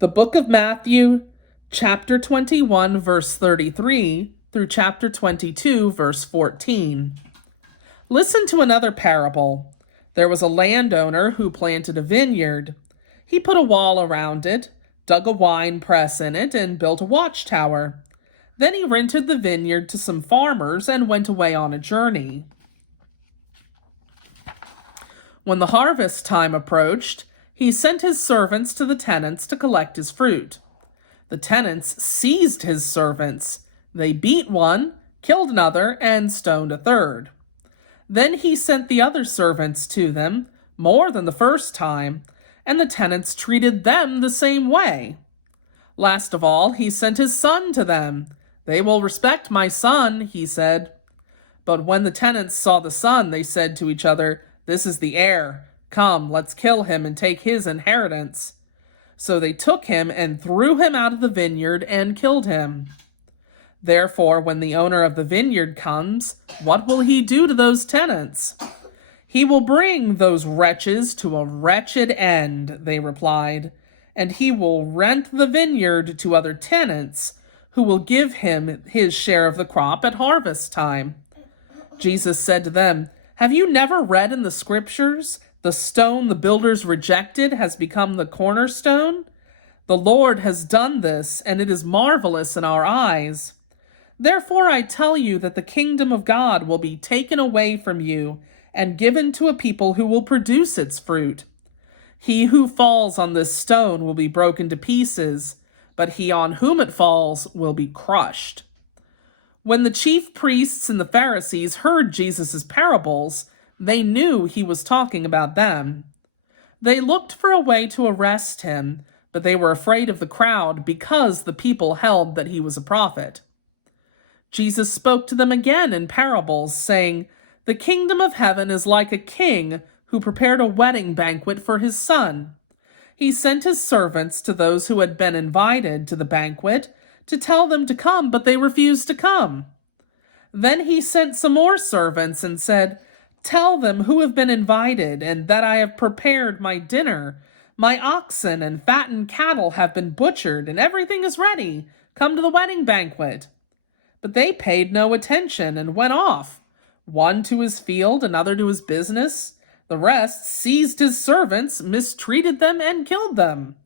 The book of Matthew, chapter 21, verse 33 through chapter 22, verse 14. Listen to another parable. There was a landowner who planted a vineyard. He put a wall around it, dug a wine press in it, and built a watchtower. Then he rented the vineyard to some farmers and went away on a journey. When the harvest time approached, he sent his servants to the tenants to collect his fruit. The tenants seized his servants. They beat one, killed another, and stoned a third. Then he sent the other servants to them, more than the first time, and the tenants treated them the same way. Last of all, he sent his son to them. They will respect my son, he said. But when the tenants saw the son, they said to each other, "This is the heir. Come, let's kill him and take his inheritance." So they took him and threw him out of the vineyard and killed him. Therefore, when the owner of the vineyard comes, what will he do to those tenants? "He will bring those wretches to a wretched end," they replied, "and he will rent the vineyard to other tenants who will give him his share of the crop at harvest time." Jesus said to them, "Have you never read in the scriptures, 'The stone the builders rejected has become the cornerstone'? The Lord has done this, and it is marvelous in our eyes. Therefore I tell you that the kingdom of God will be taken away from you and given to a people who will produce its fruit. He who falls on this stone will be broken to pieces, but he on whom it falls will be crushed." When the chief priests and the Pharisees heard Jesus' parables, they knew he was talking about them. They looked for a way to arrest him, but they were afraid of the crowd because the people held that he was a prophet. Jesus spoke to them again in parables, saying, "The kingdom of heaven is like a king who prepared a wedding banquet for his son. He sent his servants to those who had been invited to the banquet to tell them to come, but they refused to come. Then he sent some more servants and said, 'Tell them who have been invited and that I have prepared my dinner. My oxen and fattened cattle have been butchered and everything is ready. Come to the wedding banquet.' But they paid no attention and went off, one to his field, another to his business. The rest seized his servants, mistreated them, and killed them.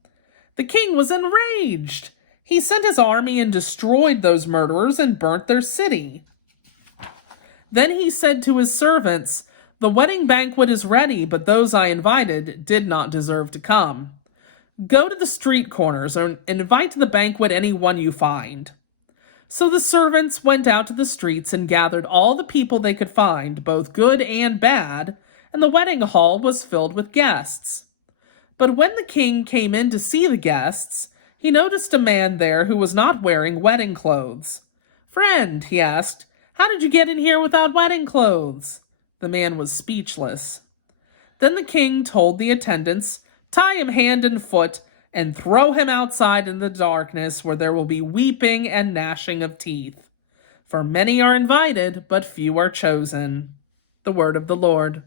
The king was enraged. He sent his army and destroyed those murderers and burnt their city. Then he said to his servants, 'The wedding banquet is ready, but those I invited did not deserve to come. Go to the street corners and invite to the banquet anyone you find.' So the servants went out to the streets and gathered all the people they could find, both good and bad, and the wedding hall was filled with guests. But when the king came in to see the guests, he noticed a man there who was not wearing wedding clothes. 'Friend,' he asked, 'how did you get in here without wedding clothes?' The man was speechless. Then the king told the attendants, 'Tie him hand and foot and throw him outside in the darkness where there will be weeping and gnashing of teeth. For many are invited, but few are chosen.'" The word of the Lord.